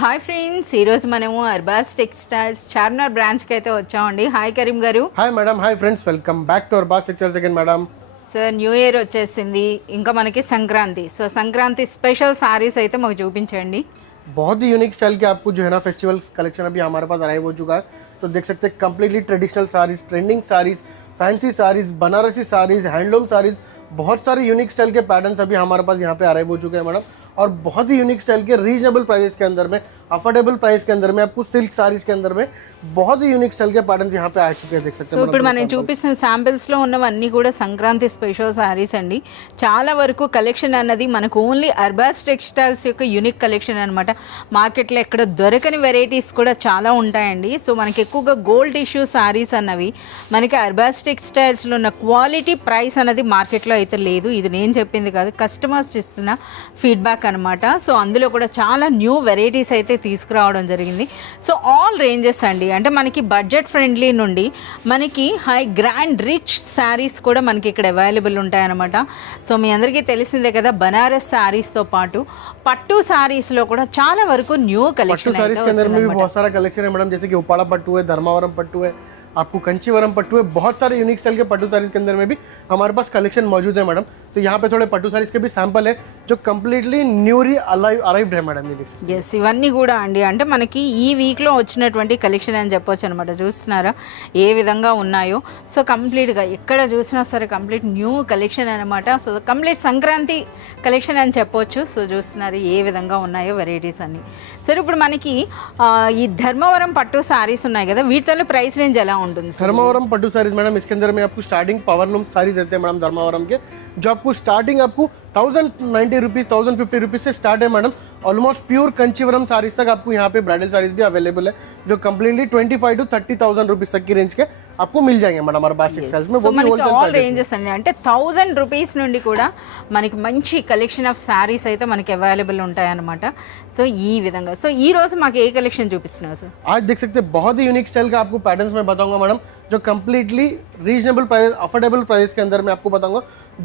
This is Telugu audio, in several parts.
హాయ్ ఫ్రెండ్స్, ఈరోజు మనము అర్బాస్ టెక్స్టైల్స్ చార్మినార్ బ్రాంచ్కి అయితే వచ్చామండి. హాయ్ కరీం గారు. Hi madam. Hi friends, welcome back to Arbaz textiles again madam. Sir, new year వచ్చేసింది, ఇంకా మనకి సంక్రాంతి. సో సంక్రాంతి స్పెషల్ साड़ीज అయితే మాకు చూపించండి. बहुत ही यूनिक स्टाइल के आपको जो है ना फेस्टिवल कलेक्शन अभी हमारे पास अराइव हो चुका है. तो देख सकते हैं completely traditional saris, trending saris, fancy saris, Banarasi saris, handloom saris, बहुत सारे यूनिक स्टाइल के पैटर्न्स अभी हमारे पास यहाँ पे अराइव हो चुके हैं मैडम. और बहुत ही यूनिक स्टाइल के रीजनेबल प्राइस के अंदर में, अफोर्डेबल प्राइस के अंदर में आपको सिल्क साड़ीज के अंदर में बहुत ही यूनिक स्टाइल के पैटर्न्स यहाँ पे आ चुके हैं. देख सकते हैं. ఇప్పుడు మనం చూపిస్తున్న శాంపిల్స్లో ఉన్నవన్నీ కూడా సంక్రాంతి స్పెషల్ సారీస్ అండి. చాలా వరకు కలెక్షన్ అన్నది మనకు ఓన్లీ అర్బాస్ టెక్స్టైల్స్ యొక్క యూనిక్ కలెక్షన్ అనమాట. మార్కెట్లో ఎక్కడ దొరకని వెరైటీస్ కూడా చాలా ఉంటాయండి. సో మనకి ఎక్కువగా గోల్డ్ టిష్యూ సారీస్ అన్నవి మనకి అర్బాస్ టెక్స్టైల్స్లో ఉన్న క్వాలిటీ ప్రైస్ అన్నది మార్కెట్లో అయితే లేదు. ఇది నేను చెప్పింది కాదు, కస్టమర్స్ ఇస్తున్న ఫీడ్బ్యాక్ అనమాట. సో అందులో కూడా చాలా న్యూ వెరైటీస్ అయితే తీసుకురావడం జరిగింది. సో ఆల్ రేంజెస్ అండి, అంటే మనకి బడ్జెట్ ఫ్రెండ్లీ నుండి మనకి హై గ్రాండ్ రిచ్ శారీస్ కూడా మనకి ఇక్కడ అవైలబుల్ ఉంటాయన్నమాట. సో మీ అందరికీ తెలిసిందే కదా, బనారస్ శారీస్తో పాటు పట్టు శారీస్లో కూడా చాలా వరకు న్యూ కలెక్షన్ है मैडम. जैसे कि उपाड़ा पट्टू है, धर्मावरम पट्टू है, आपको कंचीवरम पट्टू है, बहुत सारे यूनिक स्टाइल के पट्टू साड़ीज के अंदर में भी हमारे पास कलेक्शन मौजूद है मैडम. तो यहाँ पे थोड़े पट्टू साड़ीज के भी सैंपल है जो कंप्लीटली न्यूली अराइव्ड है मैडम. ये देख सकते हैं. ఎస్, ఇవన్నీ కూడా అండి, అంటే మనకి ఈ వీక్లో వచ్చినటువంటి కలెక్షన్ అని చెప్పొచ్చు అనమాట. చూస్తున్నారా ఏ విధంగా ఉన్నాయో. సో కంప్లీట్గా ఎక్కడ చూసినా సరే కంప్లీట్ న్యూ కలెక్షన్ అనమాట. సో కంప్లీట్ సంక్రాంతి కలెక్షన్ అని చెప్పొచ్చు. సో చూస్తున్నారు ఏ విధంగా ఉన్నాయో వెరైటీస్ అన్ని. సరే, ఇప్పుడు మనకి ఈ ధర్మవరం పట్టు సారీస్ ఉన్నాయి కదా, వీటిలో ప్రైస్ రేంజ్ ఎలా ఉంటుంది? धर्मावरम पट्टू साड़ीज मैडम, इसके अंदर में आपको स्टार्टिंग पावरलूम साड़ीज रहते हैं मैडम धर्मावरम के, जो आपको स्टार्टिंग आपको 1090 रुपीज़ 1050 रुपीज़ से स्टार्ट है madam. Almost pure Kanjeevaram saris तक आपको यहाँ पे ब्राइडल साड़ीज भी अवेलेबल है, जो कम्प्लीटली 25 to 30,000 रुपीज़ तक की रेंज के आपको मिल जाएंगे मैडम अरबास टेक्सटाइल्स में. वो भी होलसेल ఆల్ రేంజెస్ అండి, అంటే 1000 రూపీస్ నుండి కూడా మనకి మంచి కలెక్షన్ ఆఫ్ సారీస్ అయితే మనకి అవైలబుల్ ఉంటాయన్నమాట. సో ఈ విధంగా. సో ఈ రోజు మాకు ఏ కలెక్షన్ చూపిస్తున్నారు సార్? आज देख सकते हैं बहुत ही यूनिक स्टाइल का आपको पैटर्न्स मैं बताऊंगा मैडम, जो completely reasonable price, affordable price के अंदर मैं आपको बताऊंगा.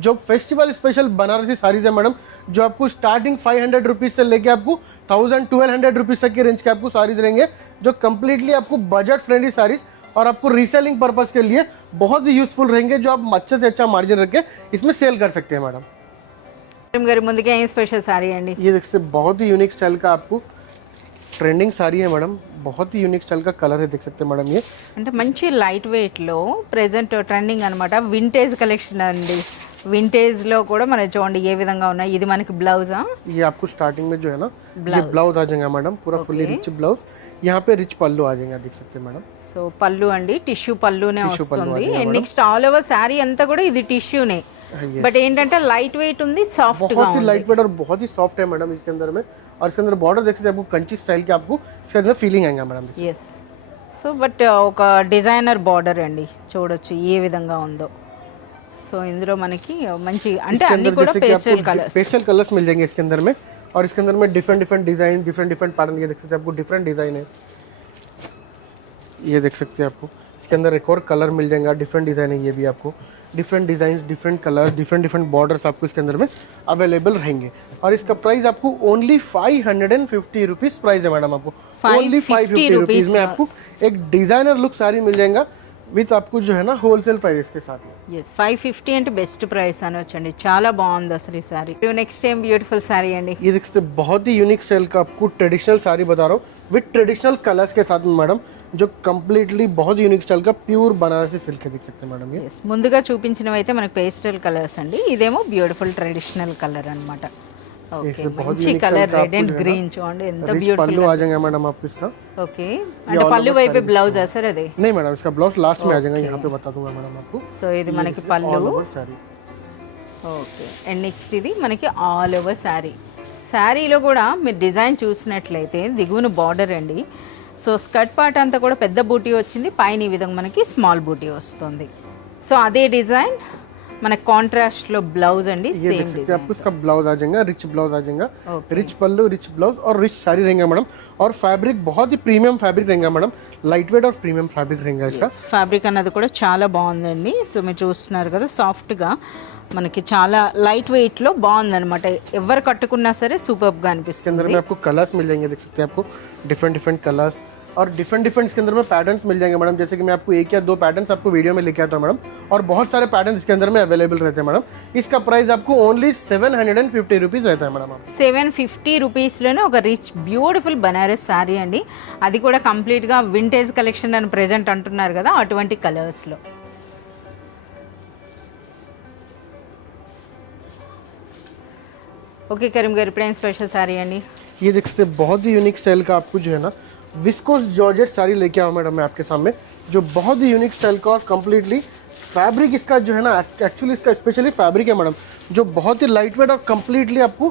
जो फेस्टिवल स्पेशल बनारसी साड़ीज है मैडम, जो आपको स्टार्टिंग 500 रुपीज़ से लेके आपको 1000-1200 रुपीज़ तक की रेंज के आपको साड़ीज रहेंगे, जो कम्प्लीटली आपको बजट फ्रेंडली साड़ीज और आपको रीसेलिंग पर्पस के लिए बहुत ही यूजफुल रहेंगे, जो आप अच्छे से अच्छा मार्जिन रख के इसमें सेल कर सकते हैं मैडम. గారి ముందుగా ఏం స్పెషల్ సారీ అండి? ये देख सकते हैं बहुत ही यूनिक स्टाइल का आपको ट्रेंडिंग साड़ी है मैडम. बहुत ही यूनिक स्टाइल का कलर है, देख सकते हैं मैडम. ये అంటే మంచి లైట్ వెయిట్లో ప్రెజెంట్ ట్రెండింగ్ అనమాట. వింటేజ్ కలెక్షన్ అండి. వింటేజ్లో కూడా మనం చూడండి ఏ విధంగా ఉన్నాయి. ఇది మనకి బ్లౌజా? ये आपको स्टार्टिंग में जो है ना ये ब्लाउज आ जाएगा मैडम, पूरा फुली रिच ब्लाउज. यहाँ पे रिच पल्लू आ जाएगा, देख सकते हैं मैडम. సో పళ్ళు అండి, టిష్యూ పళ్ళునే వస్తుంది. నెక్స్ట్ ఆల్ ఓవర్ శారీ అంతా కూడా ఇది టిష్యూనే, బట్ ఏంటంటే లైట్ వెయిట్ ఉంది, సాఫ్ట్ గా बहुत ही लाइट वेट और बहुत ही सॉफ्ट है मैडम इसके अंदर में. और इसके अंदर बॉर्डर देख सकते हैं आपको कंची स्टाइल के आपको इसके अंदर फीलिंग आएगा मैडम. ఎస్. సో బట్ ఒక డిజైనర్ బార్డర్ అండి, చూడొచ్చు ఏ విధంగా ఉందో. సో ఇందులో మనకి మంచి అంటే అన్ని కూడా पेस्टल कलर्स मिल जाएंगे इसके अंदर में. और इसके अंदर में different different design, different different pattern ये देख सकते हैं आपको. डिफरेंट डिजाइन है, ये देख सकते हैं आपको. इसके अंदर एक और कलर मिल जाएगा, डिफरेंट डिज़ाइन है ये भी आपको. Different design, different colour, different different borders आपको इसके अंदर में अवेलेबल रहेंगे. और इसका प्राइस आपको ओनली 550 रुपीज़ प्राइस है मैडम. आपको ओनली 550 रुपीज़ में आपको एक डिज़ाइनर लुक साड़ी मिल जाएगा విత్ आपको जो है ना होलसेल प्राइस के साथ. ఎస్, 550 అంటే బెస్ట్ ప్రైస్ అనొచ్చండి. చాలా బాగుంది అసలు ఈ sorry. Next time beautiful sorry అండి. ये देखते बहुत ही यूनिक स्टाइल का आपको ट्रेडिशनल साड़ी बता रहा हूँ विथ ट्रेडिशनल कलर्स के साथ में मैडम, जो कम्प्लीटली बहुत यूनिक स्टाइल का प्योर बनारसी सिल्क है, देख सकते हैं मैडम. ये ముందుగా చూపించినవి అయితే మనకి పేస్టల్ కలర్స్ అండి, ఇదేమో బ్యూటిఫుల్ ట్రెడిషనల్ కలర్ అనమాట. ఓకే, మంచి కలర్ రెడ్ అండ్ గ్రీన్ చూడండి ఎంత బ్యూటిఫుల్. पल्लू आ जाएगा मैडम आपको इसका. ఓకే, అంటే పల్లు వైపు బ్లౌజ్ ఆ సార్? అదే नहीं मैडम, इसका ब्लाउज लास्ट में आ जाएगा, यहाँ पे बता दूंगा मैडम आपको. సో ఇది మనకి పల్లు. साड़ी. ఓకే, అండ్ నెక్స్ట్ ఇది మనకి ఆల్ ఓవర్ శారీ. శారీలో కూడా మీరు డిజైన్ చూసినట్లయితే దిగువన బార్డర్ అండి. సో స్కర్ట్ పార్ట్ అంతా కూడా పెద్ద బూటీ వచ్చింది, పైన ఈ విధంగా మనకి స్మాల్ బూటీ వస్తుంది. సో అదే డిజైన్ మనకి కాంట్రాస్ట్ లో బ్లౌజ్ అండి ये देख सकते हैं आपको इसका ब्लाउज आ जाएगा, रिच ब्लाउज आ जाएगा, रिच पल्लू, रिच ब्लाउज और रिच साड़ी रहेंगे मैडम। और फैब्रिक बहुत ही प्रीमियम फैब्रिक रहेगा मैडम, लाइट वेट और प्रीमियम फैब्रिक रहेगा इसका। ఫ్యాబ్రిక్ అన్నది కూడా చాలా బాగుందండి। సో మీరు చూస్తున్నారు కదా సాఫ్ట్గా మనకి చాలా లైట్ వెయిట్లో బాగుందన్నమాట, ఎవరు కట్టుకున్నా సరే సూపర్గా इसके అనిపిస్తుంది। अंदर में आपको कलर्स मिल जाएंगे, देख सकते हैं आपको डिफरेंट डिफरेंट कलर्स और डिफरेंट डिफरेंट इसके अंदर में पैटर्न्स मिल जाएंगे मैडम। जैसे कि मैं आपको 1 या 2 पैटर्न्स आपको वीडियो में लेके आता हूँ मैडम, और बहुत सारे पैटर्न्स इसके अंदर में अवेलेबल रहते हैं मैडम। इसका प्राइस आपको ओनली 750 रुपीज़ रहता है मैडम। 750 రూపీస్లోనే ఒక రిచ్ బ్యూటిఫుల్ బనారస్ శారీ అండి, అది కూడా కంప్లీట్గా వింటేజ్ కలెక్షన్ అని ప్రెజెంట్ అంటున్నారు కదా అటువంటి కలర్స్లో। ఓకే కరీం గారు, ఇప్పుడు ఏం స్పెషల్ శారీ అండి? ये देख सकते हैं बहुत ही यूनिक स्टाइल का आपको जो है ना विस्कोस जॉर्जेट साड़ी लेके आऊँ मैडम मैं आपके सामने, जो बहुत ही यूनिक स्टाइल का और कम्प्लीटली फैब्रिक इसका जो है ना एक्चुअली इसका स्पेशली फैब्रिक है मैडम, जो बहुत ही लाइट वेट और कम्प्लीटली आपको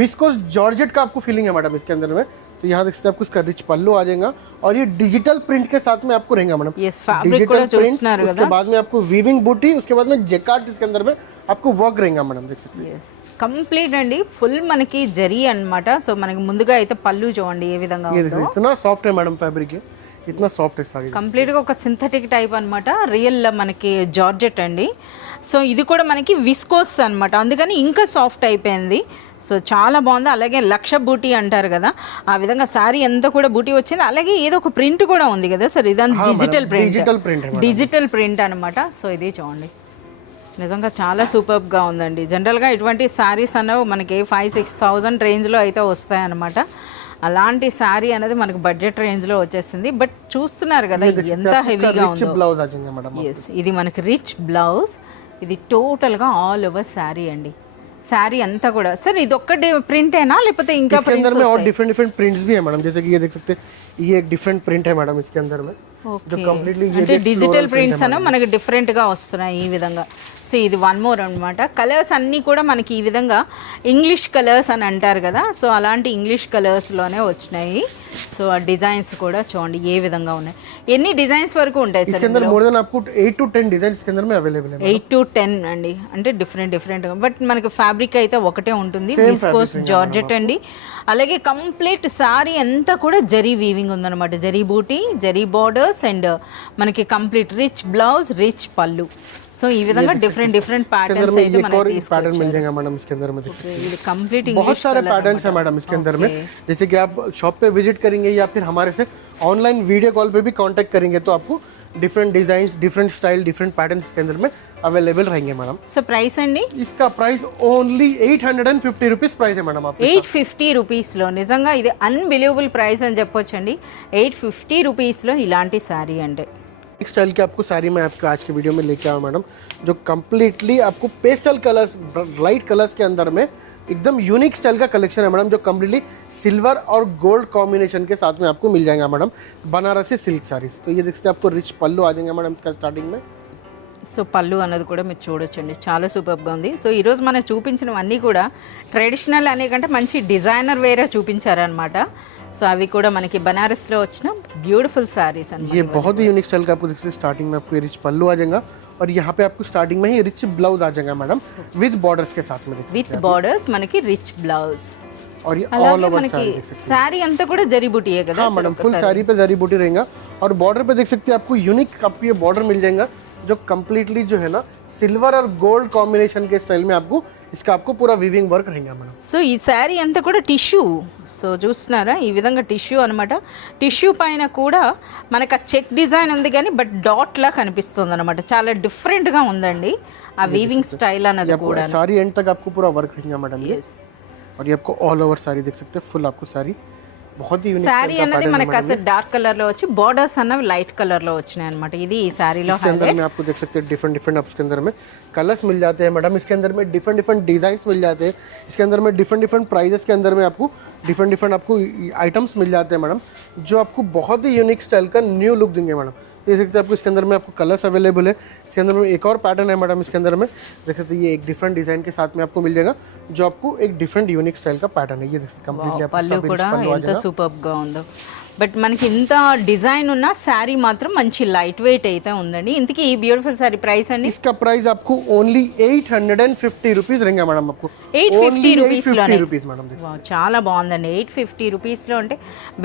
विस्कोस जॉर्जेट का आपको फीलिंग है मैडम इसके अंदर में। तो यहाँ देख सकते हैं आपको इसका रिच पल्लू आ जाएगा और ये डिजिटल प्रिंट के साथ में आपको रहेगा मैडम। ये फैब्रिक కూడా చూస్తున్నారు उसके बाद में आपको वीविंग बूटी, उसके बाद में जेकार्ड इसके अंदर में आपको वर्क रहेगा मैडम, देख सकते हैं। కంప్లీట్ అండి, ఫుల్ మనకి జరీ అన్నమాట। సో మనకి ముందుగా అయితే పళ్ళు చూడండి ఏ విధంగా ये ఉందో, देखो इतना सॉफ्ट है मैडम फैब्रिक, ये इतना सॉफ्ट है साड़ी। కంప్లీట్గా ఒక సింథటిక్ టైప్ అన్నమాట, రియల్ మనకి జార్జెట్ అండి। సో ఇది కూడా మనకి విస్కోస్ అన్నమాట, అందుకని ఇంకా సాఫ్ట్ అయిపోయింది। సో చాలా బాగుంది, అలాగే లక్ష బూటీ అంటారు కదా ఆ విధంగా శారీ అంతా కూడా బూటీ వచ్చింది, అలాగే ఏదో ఒక ప్రింట్ కూడా ఉంది కదా సార్, ఇదంతా డిజిటల్ ప్రింట్ అన్నమాట। సో ఇది చూడండి నిజంగా చాలా సూపర్గా ఉందండి। జనరల్గా ఇటువంటి శారీస్ అన్నవి మనకి 5-6,000 రేంజ్లో అయితే వస్తాయన్నమాట, అలాంటి శారీ అనేది మనకు బడ్జెట్ రేంజ్లో వచ్చేసింది। బట్ చూస్తున్నారు కదా ఎంత హెవీగా ఉందో। ఎస్, ఇది మనకి రిచ్ బ్లౌజ్, ఇది టోటల్గా ఆల్ ఓవర్ శారీ అండి, శారీ అంతా కూడా। సార్ ఇది ఒక్కటి ప్రింటేనా లేకపోతే ఇంకా इसके अंदर में और डिफरेंट डिफरेंट प्रिंट्स भी है मैडम, जैसे कि ये देख सकते हैं ये एक डिफरेंट प्रिंट है मैडम इसके अंदर में, जो कंप्लीटली అంటే డిజిటల్ ప్రింట్స్ అన్న మనకి డిఫరెంట్గా వస్తున్నాయి ఈ విధంగా। సో ఇది వన్ మోర్ అనమాట, కలర్స్ అన్నీ కూడా మనకి ఈ విధంగా ఇంగ్లీష్ కలర్స్ అని అంటారు కదా, సో అలాంటి ఇంగ్లీష్ కలర్స్లోనే వచ్చినాయి। సో ఆ డిజైన్స్ కూడా చూడండి ఏ విధంగా ఉన్నాయి, ఎన్ని డిజైన్స్ వరకు ఉంటాయి సార్? इसके अंदर मोर देन आपको 8 to 10 डिजाइन इसके अंदर में अवेलेबल है। 8 to 10 అండి, అంటే డిఫరెంట్ బట్ మనకి ఫ్యాబ్రిక్ అయితే ఒకటే ఉంటుంది, విస్కోస్ జార్జెట్ అండి। అలాగే కంప్లీట్ సారీ అంతా కూడా జరీ వీవింగ్ ఉందన్నమాట, జరీ బూటీ, జరీ బార్డర్స్ అండ్ మనకి కంప్లీట్ రిచ్ బ్లౌజ్, రిచ్ పళ్ళు। సో ఈ విధంగా డిఫరెंट पैटर्न्स అయితే మనకి पैटर्न मिल जाएगा मैडम इसके अंदर में, देख सकते हैं ఇది కంప్లీట్ बहुत सारे पैटर्न्स है मैडम इसके अंदर में। जैसे कि आप शॉप पे विजिट करेंगे या फिर हमारे से ऑनलाइन वीडियो कॉल पे भी कांटेक्ट करेंगे तो आपको different designs, different style, different patterns इसके अंदर में अवेलेबल रहेंगे मैडम। సో ప్రైస్ అండి इसका प्राइस ओनली 850 रुपीस प्राइस है मैडम आपको। 850 రూపీస్లో నిజంగా ఇది అన్బిలీవబుల్ ప్రైస్ అని చెప్పొచ్చండి, 850 రూపీస్లో ఇలాంటి శారీ అంటే। स्टाइल की आपको साड़ी मैं आपको आज के वीडियो में लेके आया मैडम, जो कम्प्लीटली आपको पेस्टल कलर्स, लाइट कलर्स के अंदर में एकदम यूनिक स्टाइल का कलेक्शन है मैडम, जो कम्प्लीटली सिल्वर और गोल्ड कॉम्बिनेशन के साथ में आपको मिल जाएगा मैडम, बनारसी सिल्क साड़ीज। तो ये देख सकते हैं आपको रिच पल्लू आ जाएंगे मैडम इसका स्टार्टिंग में। సో పళ్ళు అన్నది కూడా మీరు చూడొచ్చండి, చాలా సూపర్గా ఉంది। సో ఈరోజు మనం చూపించినవన్నీ కూడా ట్రెడిషనల్ అనే కంటే మంచి డిజైనర్ వేరే చూపించారనమాట। సో అవి కూడా మనకి బనారస్లో వచ్చిన బ్యూటిఫుల్ సారీస్ అన్నమాట। ये बहुत ही यूनिक स्टाइल का आपको देखिए स्टार्टिंग में आपको ये रिच पल्लू आ जाएगा और यहाँ पे आपको स्टार्टिंग में ही रिच ब्लाउज आ जाएगा मैडम विद बॉर्डर्स के साथ में, देख सकते విత్ బార్డర్స్ మనకి రిచ్ బ్లౌజ్, हैं। और ये ऑल అలాగే ओवर మనకి साड़ी देख सकते శారీ అంతా కూడా జరీ బుటీయే కదా। हैं। हाँ मैडम, फुल साड़ी पे जरी बूटी रहेगा और बॉर्डर पे देख सकते हैं आपको यूनिक आपको ये बॉर्डर मिल जाएगा, जो कम्प्लीटली जो है ना सिल्वर और गोल्ड कॉम्बिनेशन के स्टाइल में आपको इसका आपको पूरा वीविंग वर्क रहेगा मैडम। సో ఈ శారీ అంతా కూడా టిష్యూ, సో చూస్తున్నారా ఈ విధంగా టిష్యూ అనమాట। టిష్యూ పైన కూడా మనకు ఆ చెక్ డిజైన్ ఉంది కానీ బట్ డాట్ లా కనిపిస్తుంది అనమాట, చాలా డిఫరెంట్గా ఉందండి ఆ వీవింగ్ స్టైల్ అన్నది కూడా। सारी एंड तक आपको पूरा वर्क रहेगा मैडम ये। और ये आपको ऑल ओवर साड़ी देख सकते हैं, फुल आपको साड़ी बहुत ही यूनिक శారీ అన్నది మనకి కాస్త డార్క్ కలర్ లో వచ్చి బార్డర్స్ అన్నవి లైట్ కలర్ లో వచ్చినాయి అనమాట, ఇది ఈ శారీలో इसके अंदर में आपको देख सकते हैं डिफरेंट डिफरेंट आप इसके अंदर में कलर्स मिल जाते हैं मैडम, इसके अंदर में डिफरेंट डिफरेंट डिजाइन्स मिल जाते हैं, इसके अंदर में डिफरेंट डिफरेंट प्राइजेस के अंदर में आपको डिफरेंट डिफरेंट आपको आइटम्स मिल जाते हैं मैडम, जो आपको बहुत ही यूनिक स्टाइल का न्यू लुक देंगे मैडम। देख सकते हैं आपको इसके अंदर में आपको कलर्स अवेलेबल है। इसके अंदर में एक और पैटर्न है मैडम, इसके अंदर में देख सकते हैं ये एक डिफरेंट डिजाइन के साथ में आपको मिल जाएगा, जो आपको एक डिफरेंट यूनिक स्टाइल का पैटर्न है। ये देख सकते हैं कंप्लीटली పళ్ళు కూడా ఎంత సూపర్ గా ఉందో, బట్ మనకి ఇంత డిజైన్ ఉన్న శారీ మాత్రం మంచి లైట్ వెయిట్ అయితే ఉందండి. ఇంతకీ ఈ బ్యూటిఫుల్ శారీ ప్రైస్ అండి? इसका प्राइस आपको ओनली 850 रुपीस रहेगा मैडम. आपको 850 రూపీస్లోనే रुपीस मैडम. చాలా బాగుందండి. 850 రూపీస్లో అంటే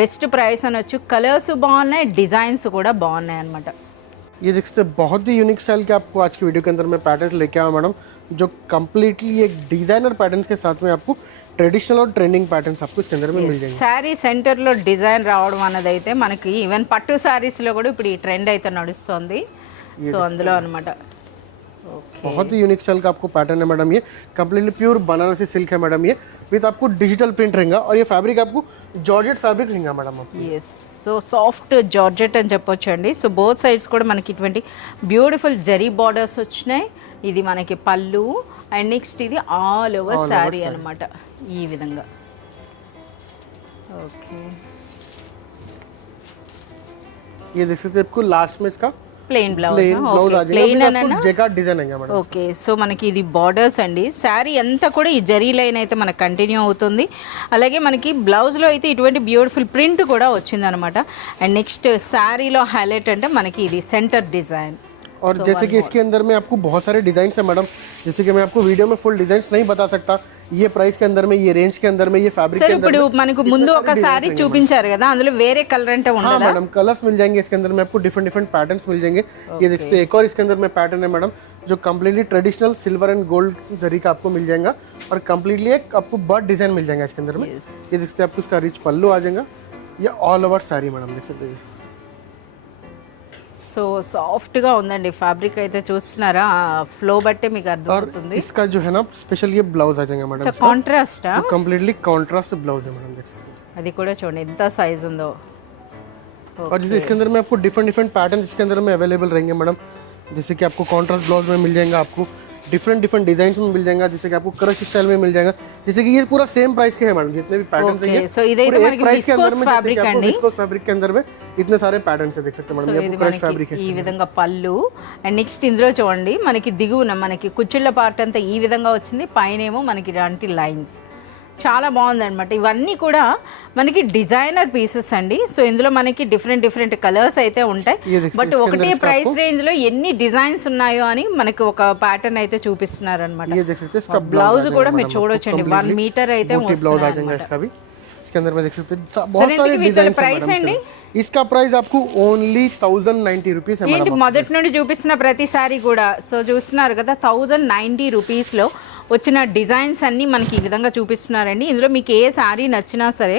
బెస్ట్ ప్రైస్ అనొచ్చు. కలర్స్ బాగున్నాయి, డిజైన్స్ కూడా బాగున్నాయి అనమాట. ये देख सकते हैं बहुत ही यूनिक स्टाइल के आपको आज की वीडियो के अंदर मैं पैटर्न्स लेके आया मैडम, जो कम्प्लीटली एक डिजाइनर पैटर्न्स के साथ में आपको ट्रेडिशनल और ट्रेंडिंग पैटर्न्स आपको इसके अंदर में मिल जाएंगे. శారీ సెంటర్లో డిజైన్ రావడం అన్నది అయితే మనకి ఈవెన్ పట్టు శారీస్లో కూడా ఇప్పుడు ఈ ట్రెండ్ అయితే నడుస్తుంది. సో అందులో అనమాట. बहुत ही यूनिक स्टाइल का आपको पैटर्न है मैडम. ये कम्प्लीटली प्योर बनारसी सिल्क है मैडम. ये विथ आपको डिजिटल प्रिंट रहेगा और ये फैब्रिक आपको जॉर्जेट फैब्रिक रहेगा madam. Yes, so soft georgette అని చెప్పొచ్చు అండి. సో బోత్ సైడ్స్ కూడా మనకి ఇటువంటి బ్యూటిఫుల్ జరీ బార్డర్స్ వచ్చినాయి. ఇది మనకి పళ్ళు అండ్ నెక్స్ట్ ఇది ఆల్ ఓవర్ శారీ అనమాట ఈ విధంగా. ఓకే, ये देख सकते हैं आपको लास्ट में इसका ప్లెయిన్ బ్లౌజ్. ब्लाउज आ ప్లెయిన్ जाएगा. అన్న जैकार्ड डिजाइन है मैडम. ఓకే, సో మనకి ఇది బార్డర్స్ అండి. శారీ అంతా కూడా ఈ జరీ లైన్ అయితే మనకు కంటిన్యూ అవుతుంది. అలాగే మనకి బ్లౌజ్లో అయితే ఇటువంటి బ్యూటిఫుల్ ప్రింట్ కూడా వచ్చిందనమాట. అండ్ నెక్స్ట్ శారీలో హైలైట్ అంటే మనకి ఇది సెంటర్ డిజైన్. और जैसे कि इसके अंदर में आपको बहुत सारे डिजाइन है मैडम. जैसे कि मैं आपको वीडियो में फुल डिजाइन नहीं बता सकता. ये प्राइस के अंदर में, ये रेंज के अंदर में, ये फैब्रिक सर के अंदर ఇప్పుడు మనకు ముందు ఒక సారీ చూపించారు కదా, అందులో వేరే కలర్ అంటే हाँ ఉండదా? मैडम, कलर्स मिल जाएंगे इसके अंदर में आपको. डिफरेंट डिफरेंट पैटर्न्स मिल जाएंगे. ये देखते हैं एक और इसके अंदर में पैटर्न है मैडम, जो completely traditional silver and gold zari का आपको मिल जाएगा और कम्प्लीटली एक आपको बर्ड डिजाइन मिल जाएगा इसके अंदर में. ये देखते हैं आपको इसका रिच पल्लू आ जाएगा. ये ऑल ओवर साड़ी मैडम देख सकते हैं. సో సాఫ్ట్గా ఉందండి ఫ్యాబ్రిక్ అయితే, చూస్తున్నారా? ఫ్లో బట్టే మీకు అర్థమవుతుంది. इसका जो है ना स्पेशल ये ब्लाउज आ जाएगा madam. Contrast completely contrast blouse है मैडम देख सकते हैं. అది కూడా చూడండి ఎంత సైజ్ ఉందో. और जैसे इसके अंदर में आपको डिफरेंट डिफरेंट पैटर्न इसके अंदर में अवेलेबल रहेंगे मैडम. जैसे कि आपको कॉन्ट्रास्ट ब्लाउज में मिल जाएगा, आपको डिफरेंट डिफरेंट डिजाइन में मिल जाएगा. जैसे कि आपको क्रश स्टाइल में मिल जाएगा. जैसे कि ये पूरा सेम प्राइस के है मैडम, जितने भी पैटर्न ఓకే, సో ఇదైతే మనకి విస్కోస్ ఫ్యాబ్రిక్ అండి. विस्कोस फैब्रिक के अंदर में इतने सारे पैटर्न है देख सकते हैं సో मैडम. ये ఇది आपको क्रश మనకి फैब्रिक है. ఈ విధంగా పళ్ళు అండ్ నెక్స్ట్ ఇందులో చూడండి మనకి దిగువన మనకి కుచ్చిళ్ళ పార్ట్ అంతా ఈ విధంగా వచ్చింది, పైనేమో మనకి ఇలాంటి లైన్స్. చాలా బాగుంది అనమాట. ఇవన్నీ కూడా మనకి డిజైనర్ పీసెస్ అండి. సో ఇందులో మనకి డిఫరెంట్ డిఫరెంట్ కలర్స్ అయితే ఉంటాయి. బట్ ఒకటే ప్రైస్ రేంజ్ లో ఎన్ని డిజైన్స్ ఉన్నాయో అని మనకి ఒక ప్యాటర్న్ అయితే చూపిస్తున్నారు అనమాట. ये देख सकते हैं इसका బ్లౌజ్ కూడా మీరు చూడొచ్చండి, 1 మీటర్ అయితే ब्लाउज आ जाएगा इसका भी. इसके अंदर में देख सकते हैं बहुत सारे डिजाइन ప్రైస్ అండి. इसका प्राइस आपको ओनली 1090 रुपीस है ఏంటి मैडम. మొదటి నుండి చూపిస్తున్న ప్రతిసారి కూడా సో చూస్తున్నారు కదా 1090 రూపీస్లో వచ్చిన డిజైన్స్ అన్నీ మనకి ఈ విధంగా చూపిస్తున్నారండి. ఇందులో మీకు ఏ శారీ నచ్చినా సరే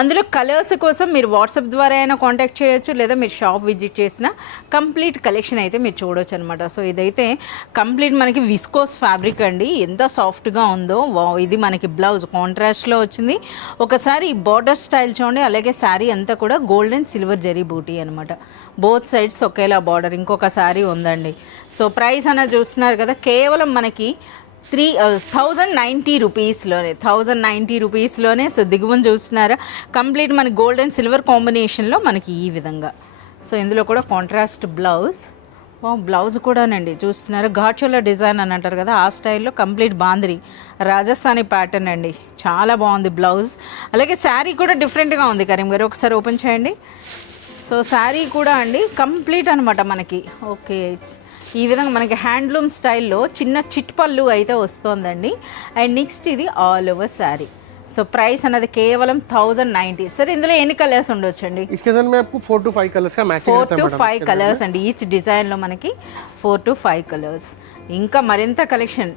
అందులో కలర్స్ కోసం మీరు వాట్సాప్ ద్వారా అయినా కాంటాక్ట్ చేయొచ్చు, లేదా మీరు షాప్ విజిట్ చేసిన కంప్లీట్ కలెక్షన్ అయితే మీరు చూడొచ్చు అనమాట. సో ఇదైతే కంప్లీట్ మనకి విస్కోస్ ఫ్యాబ్రిక్ అండి, ఎంత సాఫ్ట్గా ఉందో. ఇది మనకి బ్లౌజ్ కాంట్రాస్ట్లో వచ్చింది. ఒకసారి ఈ బార్డర్ స్టైల్ చూడండి, అలాగే శారీ అంతా కూడా గోల్డ్ అండ్ సిల్వర్ జరీ బూటీ అనమాట. బోత్ సైడ్స్ ఒకేలా బార్డర్. ఇంకొక శారీ ఉందండి. సో ప్రైస్ అన్న చూస్తున్నారు కదా, కేవలం మనకి 1090 రూపీస్లోనే, 1090 రూపీస్లోనే. సో దిగువని చూస్తున్నారా, కంప్లీట్ మన గోల్డ్ అండ్ సిల్వర్ కాంబినేషన్లో మనకి ఈ విధంగా. సో ఇందులో కూడా కాంట్రాస్ట్ బ్లౌజ్. బ్లౌజ్ కూడానండి చూస్తున్నారా, ఘాట్చోలా డిజైన్ అని అంటారు కదా, ఆ స్టైల్లో కంప్లీట్ బాంద్రీ రాజస్థానీ ప్యాటర్న్ అండి. చాలా బాగుంది బ్లౌజ్. అలాగే శారీ కూడా డిఫరెంట్గా ఉంది. కరీం గారు ఒకసారి ఓపెన్ చేయండి. సో శారీ కూడా అండి కంప్లీట్ అనమాట మనకి. ఓకే, ఈ విధంగా మనకి హ్యాండ్లూమ్ స్టైల్లో చిన్న చిట్ పళ్ళు అయితే వస్తుందండి. అండ్ నెక్స్ట్ ఇది all over sari. So price అన్నది కేవలం 1090. సరే ఇందులో ఎన్ని కలర్స్ ఉండొచ్చండి? इसके अंदर में आपको 4 to 5 कलर्स का मैचिंग 4 रहता है to मैडम. 5 కలర్స్ అండి. ఈచ్ డిజైన్లో మనకి 4 to 5 కలర్స్. ఇంకా మరింత కలెక్షన్,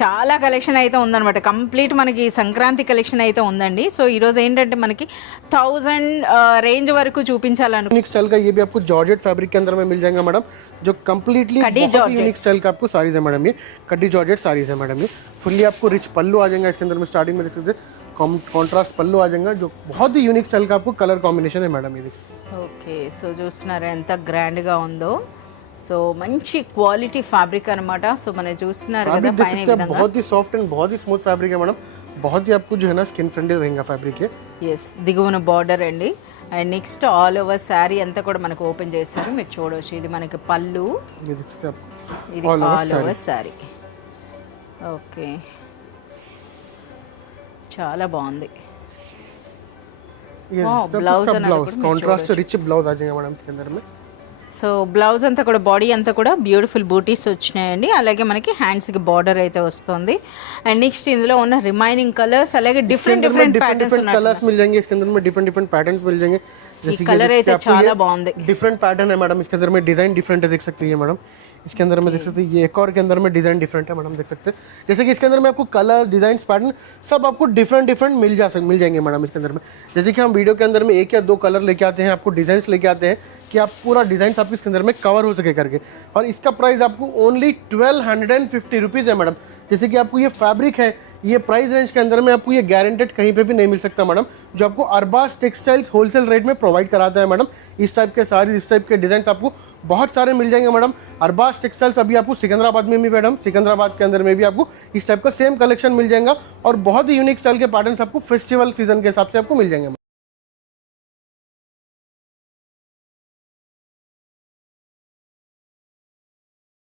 చాలా కలెక్షన్ అయితే ఉందన్నమాట. కంప్లీట్ మనకి సంక్రాంతి కలెక్షన్ అయితే ఉందండి. సో ఈరోజు ఏంటంటే మనకి 1000 రేంజ్ వరకు చూపించాలను. यूनिक स्टाइल का ये भी आपको जॉर्जेट फैब्रिक के अंदर में मिल जाएगा मैडम, जो कम्प्लीटली बहुत यूनिक स्टाइल का आपको साड़ीज है मैडम. ये कड्डी जॉर्जेट साड़ीज है मैडम. ये फुल्ली आपको रिच पल्लू आ जाएगा इसके अंदर में. स्टार्टिंग में देख सकते हैं कॉन्ट्रास्ट पल्लू आ जाएगा, जो बहुत ही यूनिक स्टाइल का आपको कलर कॉम्बिनेशन है मैडम. ये देख सकते हैं. ఓకే, సో చూస్తున్నారా ఎంత గ్రాండ్గా ఉందో. సో మంచి క్వాలిటీ ఫ్యాబ్రిక్ అనమాట. సో మనం చూస్తున్నారు కదా फैब्रिक देख పైన सकते हैं, बहुत ही सॉफ्ट एंड बहुत ही स्मूथ फैब्रिक है मैडम. बहुत ही आपको जो है ना स्किन फ्रेंडली रहेगा फैब्रिक है. ఎస్, దిగువన బార్డర్ అండి. And next all over sari అంతా కూడా మనకు ఓపెన్ చేస్తారు, మీరు చూడవచ్చు. ఇది మనకి పళ్ళు, ये देख सकते हैं आप. ఇది ఆల్ ఓవర్ శారీ. ఓకే, చాలా బాగుంది. ये Wow, blouse इसका अన్నది ब्लाउज కూడా మీరు कॉन्ट्रास्ट रिच ब्लाउज आ जाएगा मैडम इसके अंदर में। సో బ్లౌజ్ అంతా కూడా బాడీ అంతా కూడా బ్యూటిఫుల్ బూటీస్ వచ్చినాయండి, అలాగే మనకి హ్యాండ్స్కి బార్డర్ అయితే వస్తుంది. అండ్ నెక్స్ట్ ఇందులో ఉన్న రిమైనింగ్ కలర్స్ అలాగే different different patterns different colours मिल जाएंगे इसके अंदर में, डिफरेंट डिफरेंट पैटर्न्स मिल जाएंगे। ఈ కలర్ అయితే చాలా బాగుంది. डिफरेंट पैटर्न है मैडम, इसके अंदर में डिजाइन डिफरेंट है, देख सकते हैं मैडम। इसके अंदर में देख सकते हैं ये एक और के अंदर में डिजाइन डिफरेंट है मैडम, देख सकते हैं। जैसे कि इसके अंदर में आपको कलर डिजाइन पैटर्न सब आपको डिफरेंट डिफरेंट मिल जाएंगे मैडम इसके अंदर में। जैसे कि हम वीडियो के अंदर में एक या दो कलर लेके आते हैं, आपको डिजाइन लेके आते हैं कि आप पूरा डिजाइन आपके इसके अंदर में कवर हो सके करके। और इसका प्राइस आपको ओनली 1250 रुपीज़ है मैडम। जैसे कि आपको ये फैब्रिक है, ये प्राइस रेंज के अंदर में आपको ये गारंटेड कहीं पे भी नहीं मिल सकता मैडम, जो आपको अरबाज टेक्सटाइल्स होलसेल रेट में प्रोवाइड कराता है मैडम। इस टाइप के सारी इस टाइप के डिजाइन आपको बहुत सारे मिल जाएंगे मैडम। अरबाज टेक्सटाइल्स अभी आपको सिकंदराबाद में भी मैडम, सिकंदराबाद के अंदर में भी आपको इस टाइप का सेम कलेक्शन मिल जाएगा और बहुत ही यूनिक स्टाइल के पैटर्न्स आपको फेस्टिवल सीजन के हिसाब से आपको मिल जाएंगे।